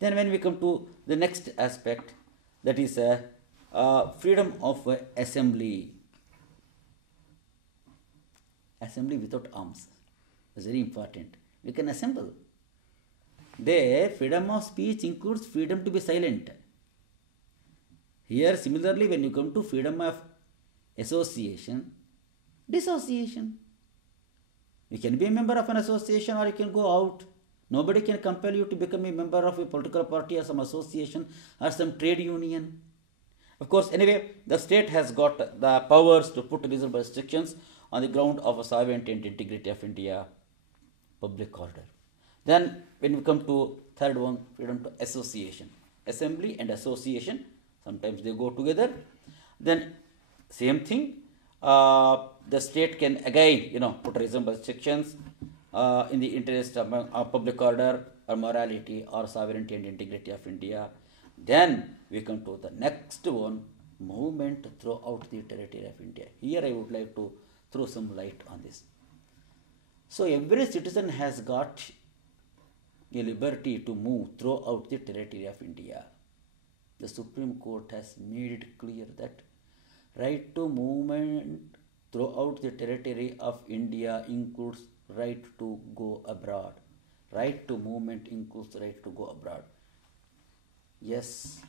Then when we come to the next aspect, that is freedom of assembly. Assembly without arms is very important. We can assemble. There, freedom of speech includes freedom to be silent. Here, similarly, when you come to freedom of association, dissociation. You can be a member of an association or you can go out. Nobody can compel you to become a member of a political party or some association or some trade union. Of course, anyway, the state has got the powers to put reasonable restrictions on the ground of a sovereignty and integrity of India, public order. Then, when we come to third one, freedom to association. Assembly and association, sometimes they go together. Then, same thing, the state can again, put reasonable restrictions in the interest of public order or morality or sovereignty and integrity of India. Then we come to the next one, movement throughout the territory of India. Here I would like to throw some light on this. So every citizen has got a liberty to move throughout the territory of India. The Supreme Court has made it clear that right to movement throughout the territory of India includes right to go abroad. Right to movement includes right to go abroad. Yes,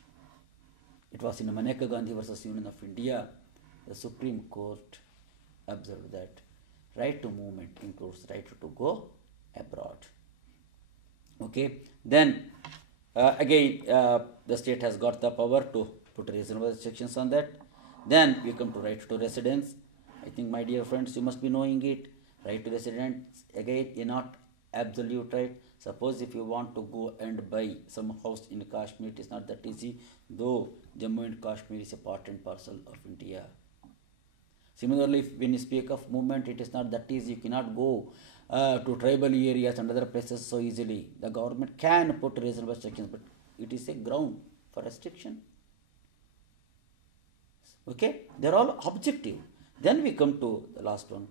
it was in Maneka Gandhi versus Union of India. The Supreme Court observed that right to movement includes right to go abroad. Okay, then again the state has got the power to put reasonable restrictions on that. Then we come to right to residence. I think, my dear friends, you must be knowing it. Right to residence, again, a not absolute right. Suppose if you want to go and buy some house in Kashmir, it is not that easy, though Jammu and Kashmir is a part and parcel of India. Similarly, when you speak of movement, it is not that easy. You cannot go to tribal areas and other places so easily. The government can put reasonable restrictions, but it is a ground for restriction. Okay, they are all objective. Then we come to the last one,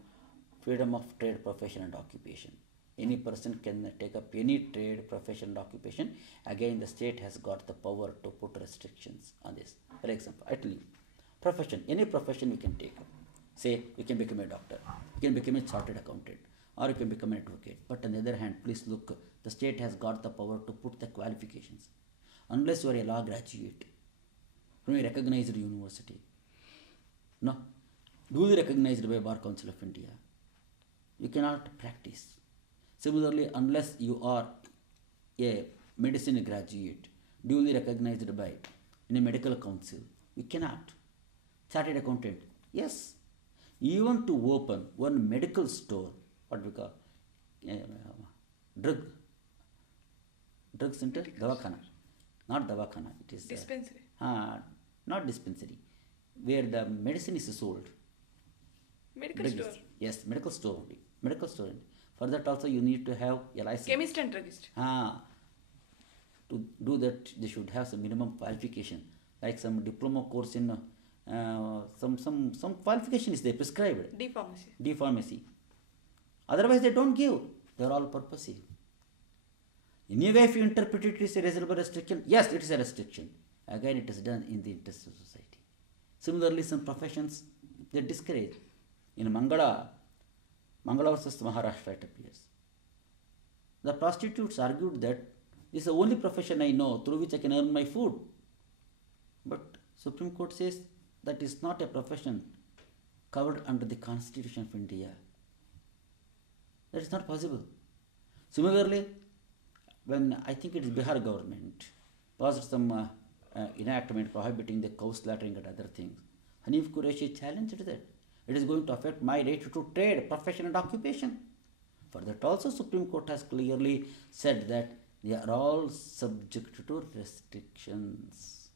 freedom of trade, profession and occupation. Any person can take up any trade, profession and occupation. Again, the state has got the power to put restrictions on this. For example, I tell you, profession, any profession you can take up. Say, you can become a doctor, you can become a chartered accountant, or you can become an advocate. But on the other hand, please look, the state has got the power to put the qualifications. Unless you are a law graduate from a recognized university, no, duly recognized by Bar Council of India, you cannot practice. Similarly, unless you are a medicine graduate, duly recognized by in a medical council, you cannot. Chartered accountant, yes. Even to open one medical store, what we call drug center, Davakhana, not Davakhana, it is Dispensary. Not dispensary, where the medicine is sold. Medical store. Yes, medical store only. Medical store only. For that also you need to have a license. Chemist and druggist. To do that, they should have some minimum qualification, like some diploma course in some qualification is there prescribed. D pharmacy. Otherwise they don't give. They are all purposive. Anyway, if you interpret it as a reasonable restriction, yes, it is a restriction. Again, it is done in the interest of society. Similarly, some professions they discourage. In Mangala versus Maharashtra, it appears. The prostitutes argued that this is the only profession I know through which I can earn my food. But Supreme Court says that is not a profession covered under the Constitution of India. That is not possible. Similarly, when I think it is Bihar government passed some enactment prohibiting the cow slaughtering and other things, Hanif Qureshi challenged that. It is going to affect my right to trade, profession and occupation. For that also Supreme Court has clearly said that they are all subject to restrictions.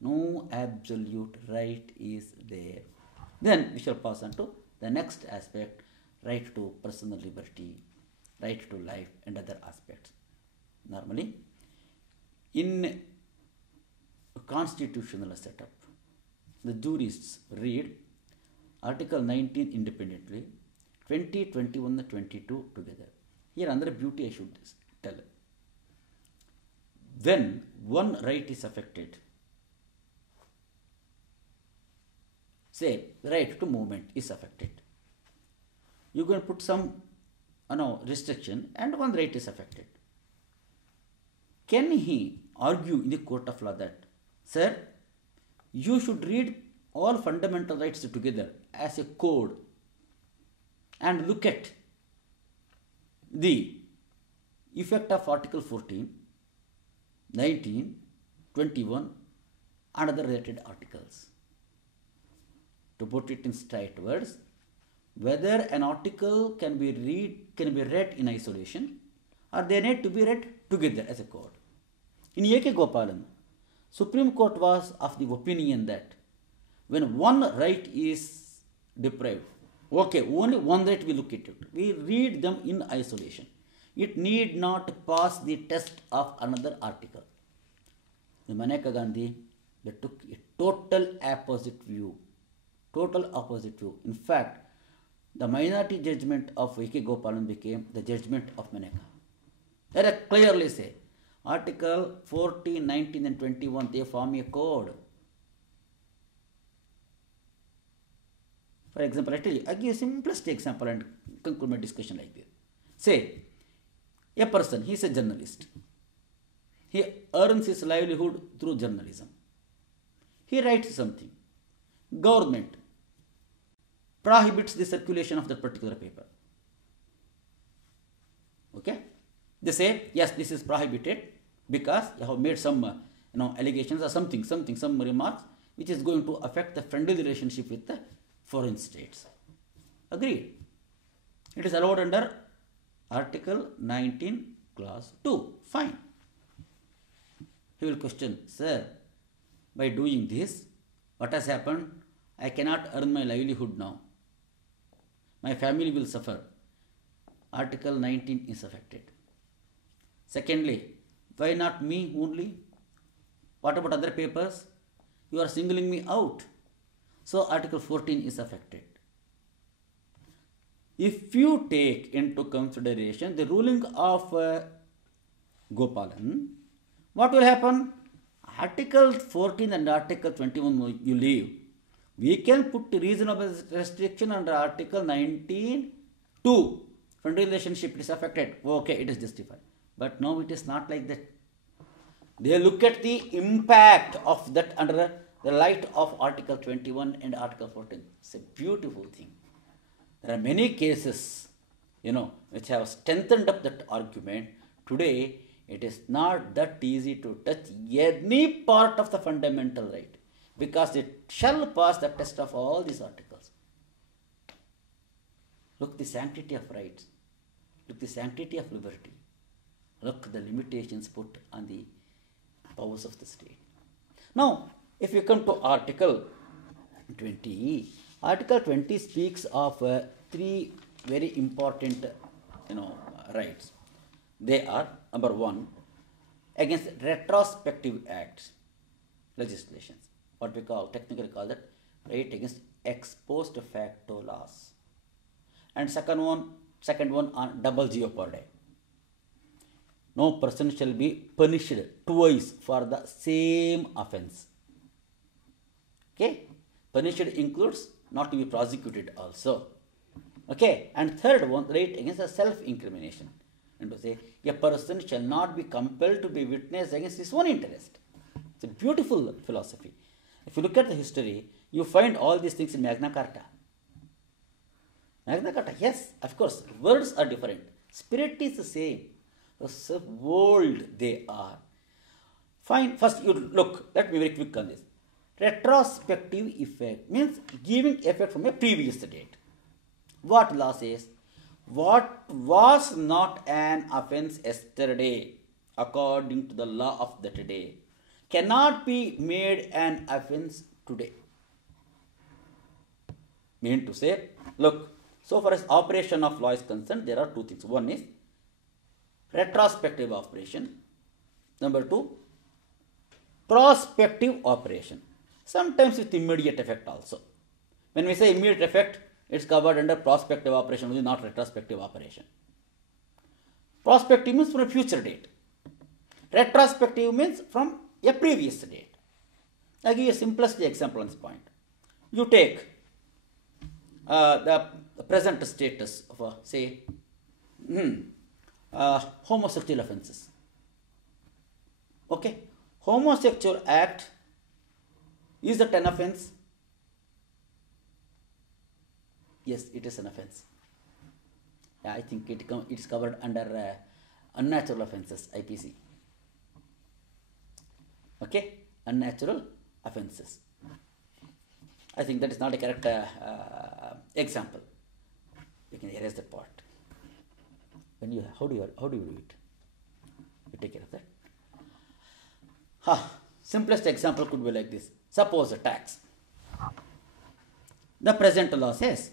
No absolute right is there. Then we shall pass on to the next aspect, right to personal liberty, right to life and other aspects. Normally, in a constitutional setup, the jurists read Article 19 independently, 20, 21, 22 together. Here another beauty I should tell. when one right is affected, say right to movement is affected, you can put some restriction and one right is affected. Can he argue in the court of law that, sir, you should read all fundamental rights together as a code and look at the effect of Article 14, 19, 21 and other related articles? To put it in straight words, whether an article can be read in isolation or they need to be read together as a code. In A.K. Gopalan, Supreme Court was of the opinion that when one right is deprived, okay, only one right we look at it. We read them in isolation. It need not pass the test of another article. In Maneka Gandhi, they took a total opposite view. Total opposite view. In fact, the minority judgment of A.K. Gopalan became the judgment of Maneka. They clearly say, Article 14, 19 and 21, they form a code. For example, I tell you, I give a simplest example and conclude my discussion like this. Say, a person, he is a journalist. He earns his livelihood through journalism. He writes something. Government prohibits the circulation of that particular paper. Okay? They say, yes, this is prohibited because you have made some allegations or some remarks which is going to affect the friendly relationship with the foreign states. Agreed. It is allowed under Article 19, Clause 2. Fine. He will question, sir, by doing this, what has happened? I cannot earn my livelihood now. My family will suffer. Article 19 is affected. Secondly, why not me only? What about other papers? You are singling me out. So Article 14 is affected. If you take into consideration the ruling of Gopalan, what will happen? Article 14 and Article 21 you leave. We can put reasonable restriction under Article 19 to friendly relationship is affected. Okay, it is justified. But no, it is not like that. They look at the impact of that under the light of Article 21 and Article 14. It's a beautiful thing. There are many cases, which have strengthened up that argument. Today, it is not that easy to touch any part of the fundamental right because it shall pass the test of all these articles. Look the sanctity of rights. Look the sanctity of liberty. Look the limitations put on the powers of the state. Now, if you come to Article 20, Article 20 speaks of three very important, rights. They are, number one, against retrospective acts, legislations. What we technically call that, right against ex post facto laws. And second one on double jeopardy. No person shall be punished twice for the same offense. Okay? Punished includes not to be prosecuted also. Okay? And third one, right against the self-incrimination. And to say, a person shall not be compelled to be witness against his own interest. It's a beautiful philosophy. If you look at the history, you find all these things in Magna Carta. Magna Carta, yes, of course, words are different. Spirit is the same. So old they are. Fine, first you look, let me be very quick on this. Retrospective effect means giving effect from a previous date. What law says? What was not an offense yesterday, according to the law of that day, cannot be made an offense today. Mean to say, look, so far as operation of law is concerned, there are two things. One is retrospective operation. Number two, prospective operation. Sometimes with immediate effect also. When we say immediate effect, it's covered under prospective operation, not retrospective operation. Prospective means for a future date. Retrospective means from a previous date. I'll give you a simplest example on this point. You take the present status of, say, homosexual offences. Okay, homosexual act, is that an offence? Yes, it is an offence. Yeah, I think it is covered under unnatural offences, IPC. Okay, unnatural offences. I think that is not a correct example. You can erase that part. When you how do you do it? You take care of that. Simplest example could be like this. Suppose a tax. The present law says,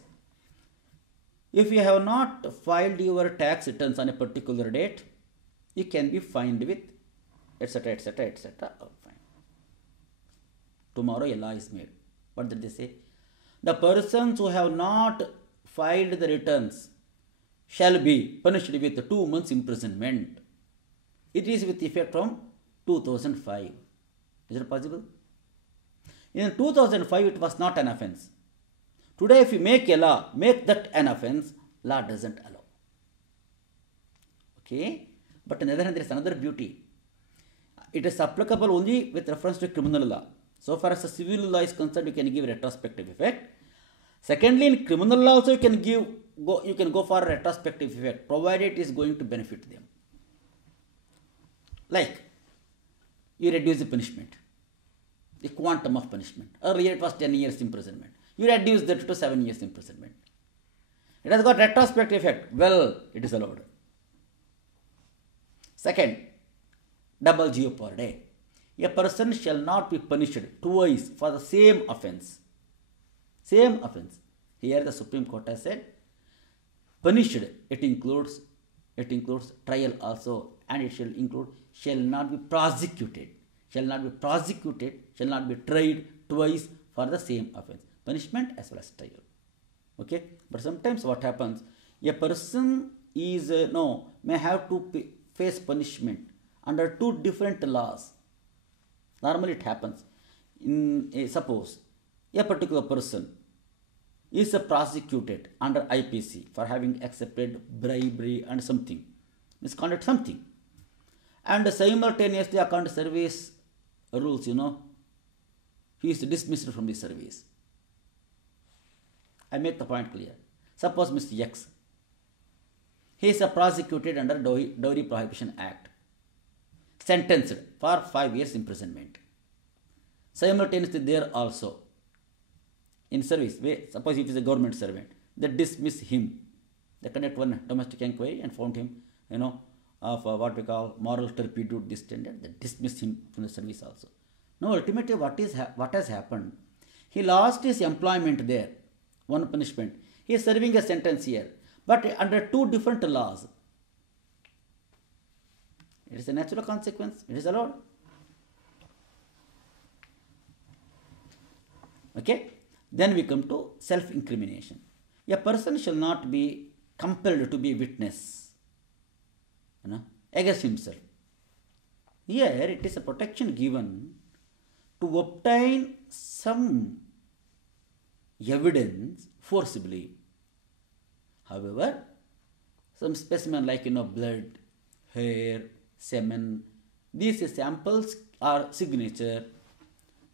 if you have not filed your tax returns on a particular date, you can be fined with etc. etc. etc. Fine. Tomorrow a law is made. What did they say? The persons who have not filed the returns shall be punished with 2 months imprisonment. It is with effect from 2005. Is it possible? In 2005 it was not an offence. Today if you make a law, make that an offence, law doesn't allow. Okay? But on the other hand, there is another beauty. It is applicable only with reference to criminal law. So far as the civil law is concerned, you can give retrospective effect. Secondly, in criminal law also you can go for a retrospective effect, provided it is going to benefit them. Like, you reduce the punishment, the quantum of punishment. Earlier it was 10 years imprisonment. You reduce that to 7 years imprisonment. It has got retrospective effect. Well, it is allowed. Second, double GO per day. A person shall not be punished twice for the same offence. Same offence. Here the Supreme Court has said, punished, it includes trial also, and it shall include, shall not be prosecuted. Shall not be prosecuted, shall not be tried twice for the same offence. Punishment as well as trial. Okay? But sometimes what happens, a person is, may have to face punishment under 2 different laws. Normally it happens. Suppose a particular person is prosecuted under IPC for having accepted bribery and something, misconduct something. And simultaneously according to service rules, he is dismissed from the service. I make the point clear. Suppose Mr. X, he is prosecuted under Dowry Prohibition Act, sentenced for 5 years imprisonment. Simultaneously there also, in service, suppose if he is a government servant, they dismiss him. They conduct one domestic inquiry and found him, of what we call moral turpitude, this standard. They dismiss him from the service also. Now ultimately what has happened? He lost his employment there, one punishment. He is serving a sentence here, but under 2 different laws. It is a natural consequence. It is allowed. Okay? Then we come to self-incrimination. A person shall not be compelled to be a witness, against himself. Here it is a protection given to obtain some evidence forcibly. However, some specimen like blood, hair, semen, these samples are signature,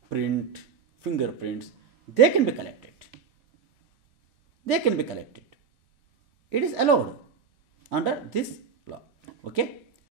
print, fingerprints, they can be collected. They can be collected. It is allowed under this law. Okay?